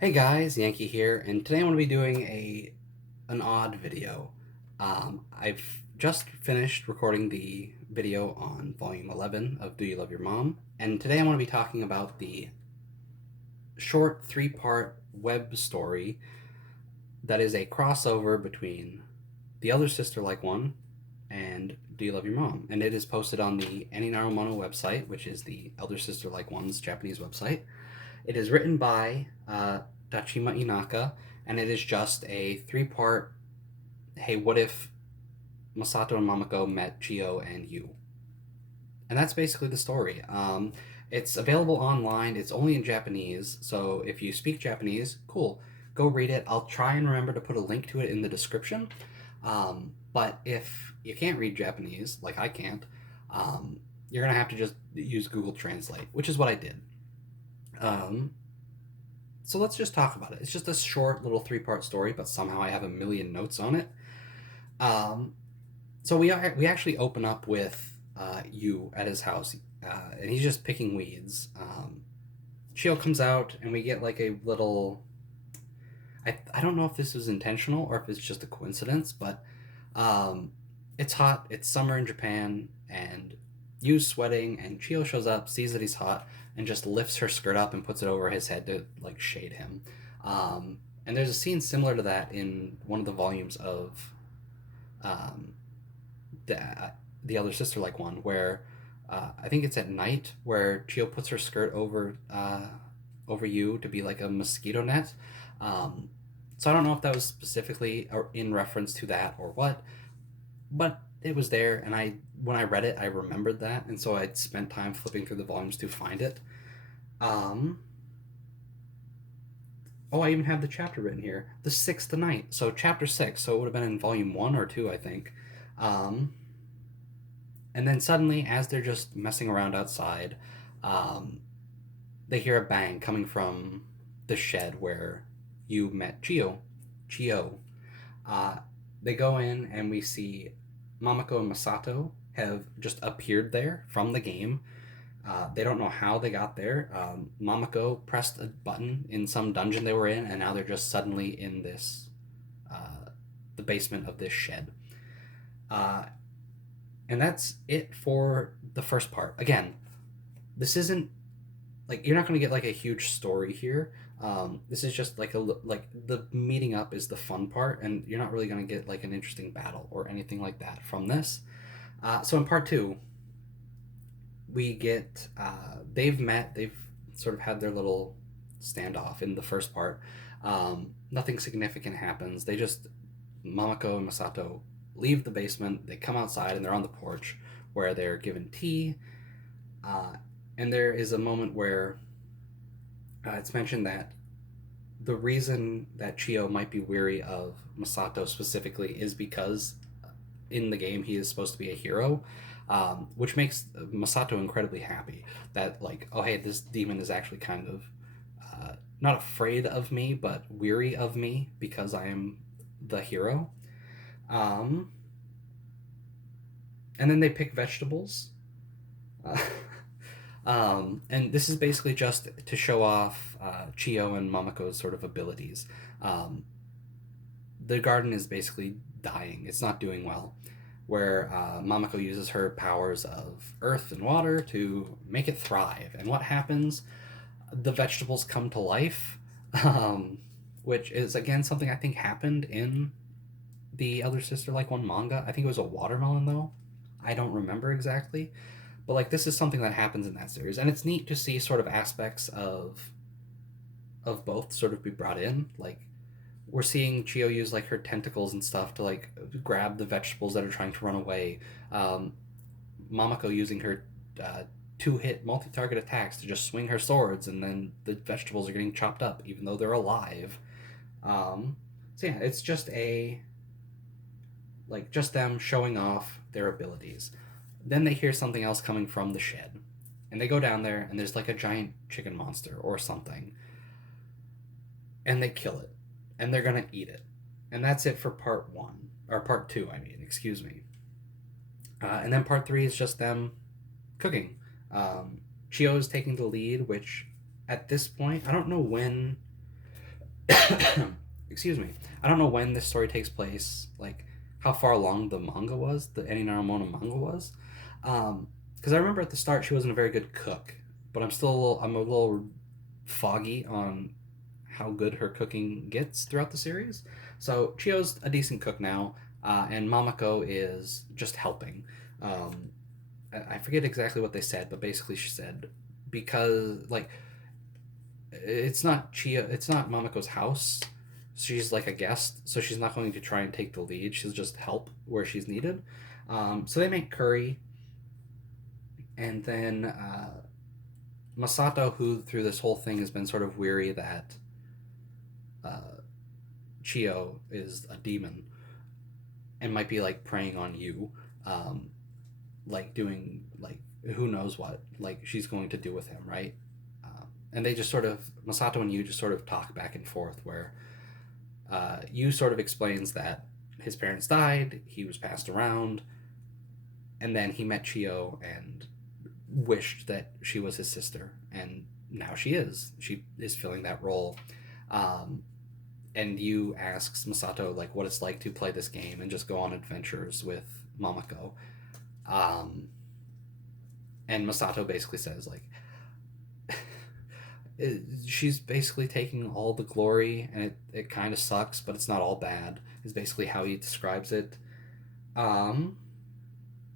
Hey guys, Yankee here, and today I'm going to be doing an odd video. I've just finished recording the video on volume 11 of Do You Love Your Mom, and today I'm going to be talking about the short three-part web story that is a crossover between The Elder Sister Like One and Do You Love Your Mom, and it is posted on the Naru website, which is the Elder Sister Like One's Japanese website. It is written by Dachima Inaka, and it is just a three-part. Hey, what if Masato and Mamako met Chio and Yu? And that's basically the story. It's available online. It's only in Japanese, so if you speak Japanese, cool, go read it. I'll try and remember to put a link to it in the description. But if you can't read Japanese, like I can't, you're gonna have to just use Google Translate, which is what I did. Um, so let's just talk about it. It's just a short little three-part story, but somehow I have a million notes on it. Um, so we actually open up with Yu at his house, and he's just picking weeds. Chio comes out, and we get like a little. I don't know if this was intentional or if it's just a coincidence, but it's hot. It's summer in Japan, and Yu's sweating, and Chio shows up, sees that he's hot, and just lifts her skirt up and puts it over his head to like shade him. And there's a scene similar to that in one of the volumes of um, the Elder Sister Like One, where I think it's at night where Chio puts her skirt over Yu to be like a mosquito net. Um, so I don't know if that was specifically or in reference to that or what, but it was there, and I when I read it, I remembered that, and so I spent time flipping through the volumes to find it. Um, oh, I even have the chapter written here, the sixth night, so chapter six. So it would have been in volume one or two, I think. Um, and then suddenly, as they're just messing around outside, um, they hear a bang coming from the shed where you met Chio. Uh, they go in, and we see Mamako and Masato have just appeared there from the game. They don't know how they got there. Mamako pressed a button in some dungeon they were in, and now they're just suddenly in the basement of this shed. Uh, and that's it for the first part. Again, this isn't like you're not going to get like a huge story here. This is just like the meeting up is the fun part, and you're not really going to get like an interesting battle or anything like that from this. So in part two, we get they've met, they've sort of had their little standoff in the first part. Nothing significant happens. They just Mamako and Masato leave the basement. They come outside and they're on the porch where they're given tea. Uh, and there is a moment where it's mentioned that the reason that Chio might be weary of Masato specifically is because in the game he is supposed to be a hero, which makes Masato incredibly happy that like, oh hey, this demon is actually kind of not afraid of me but weary of me because I am the hero. Um, and then they pick vegetables. Uh, and this is basically just to show off Chio and Mamako's sort of abilities. Um, the garden is basically dying, it's not doing well. Where Mamako uses her powers of earth and water to make it thrive. And what happens? The vegetables come to life, um, which is, again, something I think happened in the Elder Sister Like One manga. I think it was a watermelon, though. I don't remember exactly. But like this is something that happens in that series, and it's neat to see sort of aspects of both sort of be brought in. Like we're seeing Chio use like her tentacles and stuff to like grab the vegetables that are trying to run away. Um, Mamako using her two-hit multi-target attacks to just swing her swords, and then the vegetables are getting chopped up even though they're alive. So yeah, it's just a like just them showing off their abilities. Then they hear something else coming from the shed, and they go down there, and there's like a giant chicken monster or something, and they kill it, and they're gonna eat it, and that's it for part one or part two. I mean, excuse me. And then part three is just them cooking. Chio is taking the lead, which at this point I don't know when Excuse me. I don't know when this story takes place, like how far along the manga was, the Eni Narumono manga was. Because I remember at the start she wasn't a very good cook, but I'm a little foggy on how good her cooking gets throughout the series. So Chio's a decent cook now, and Mamako is just helping. Um, I forget exactly what they said, but basically she said because like it's not Mamako's house. She's like a guest, so she's not going to try and take the lead. She'll just help where she's needed. So they make curry, and then Masato, who through this whole thing has been sort of weary that uh, Chio is a demon and might be like preying on you, um, like doing like who knows what like she's going to do with him, right? And they just sort of Masato and you just sort of talk back and forth where you sort of explains that his parents died, he was passed around, and then he met Chio and wished that she was his sister, and now she is. She is filling that role. Um, and you asks Masato like what it's like to play this game and just go on adventures with Mamako. Um, and Masato basically says like she's basically taking all the glory, and it kind of sucks, but it's not all bad. Is basically how he describes it. Um,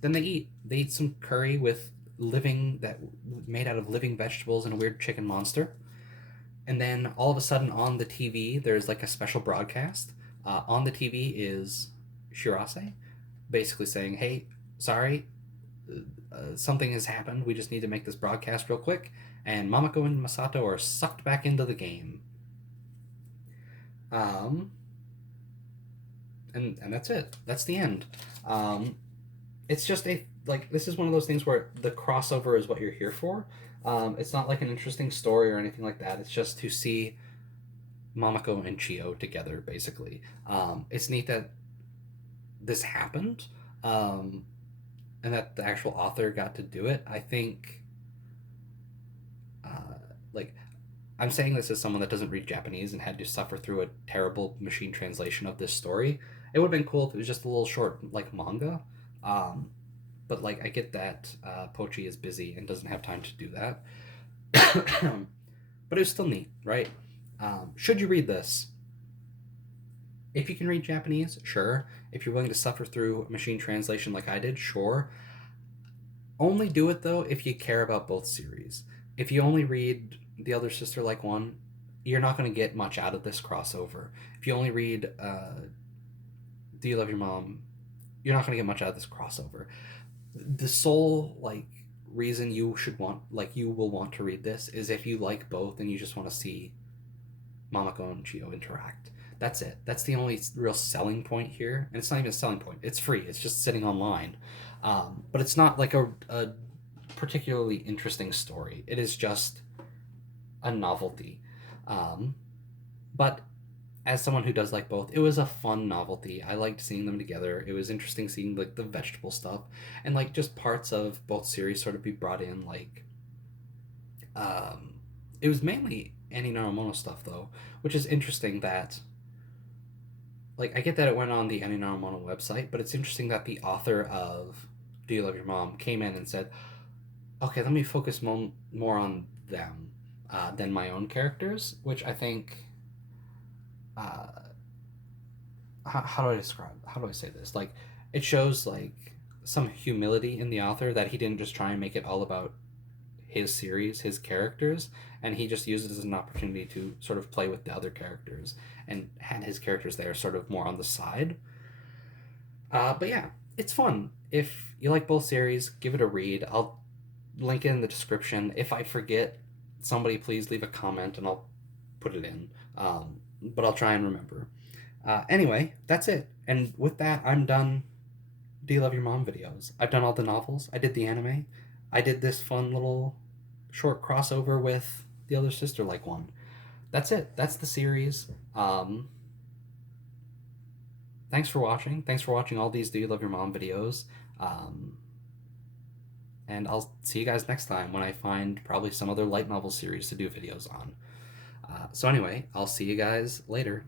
then they eat some curry with living that made out of living vegetables and a weird chicken monster. And then all of a sudden on the TV, there's like a special broadcast. On the TV is Shirase, basically saying, "Hey, sorry, something has happened. We just need to make this broadcast real quick." And Mamako and Masato are sucked back into the game. Um, and that's it. That's the end. Um, it's just a like this is one of those things where the crossover is what you're here for. It's not like an interesting story or anything like that. It's just to see Mamako and Chio together, basically. It's neat that this happened, um, and that the actual author got to do it. I think, like, I'm saying this as someone that doesn't read Japanese and had to suffer through a terrible machine translation of this story. It would have been cool if it was just a little short, like manga. Um, but like, I get that Pochi is busy and doesn't have time to do that. But it was still neat, right? Should you read this? If you can read Japanese, sure. If you're willing to suffer through machine translation like I did, sure. Only do it though if you care about both series. If you only read The Elder Sister Like One, you're not going to get much out of this crossover. If you only read Do You Love Your Mom, you're not going to get much out of this crossover. The sole like reason you should want like you will want to read this is if you like both and you just want to see Mamako and Chio interact. That's it. That's the only real selling point here, and it's not even a selling point. It's free. It's just sitting online, but it's not like a particularly interesting story. It is just a novelty. Um, but as someone who does like both, it was a fun novelty. I liked seeing them together. It was interesting seeing like the vegetable stuff and like just parts of both series sort of be brought in. Like, um, it was mainly Annie Narumono stuff though, which is interesting that like I get that it went on the Annie Narumono website, but it's interesting that the author of Do You Love Your Mom came in and said, "Okay, let me focus more on them than my own characters," which I think. Uh, how do I describe? How do I say this? Like, it shows like some humility in the author that he didn't just try and make it all about his series, his characters, and he just used it as an opportunity to sort of play with the other characters and had his characters there sort of more on the side. But yeah, it's fun. If you like both series, give it a read. I'll link it in the description. If I forget, somebody please leave a comment and I'll put it in. But I'll try and remember. Anyway, that's it. And with that, I'm done. Do You Love Your Mom videos? I've done all the novels. I did the anime. I did this fun little short crossover with The Other Sister Like One. That's it. That's the series. Thanks for watching. Thanks for watching all these Do You Love Your Mom videos. Um, and I'll see you guys next time when I find probably some other light novel series to do videos on. So anyway, I'll see you guys later.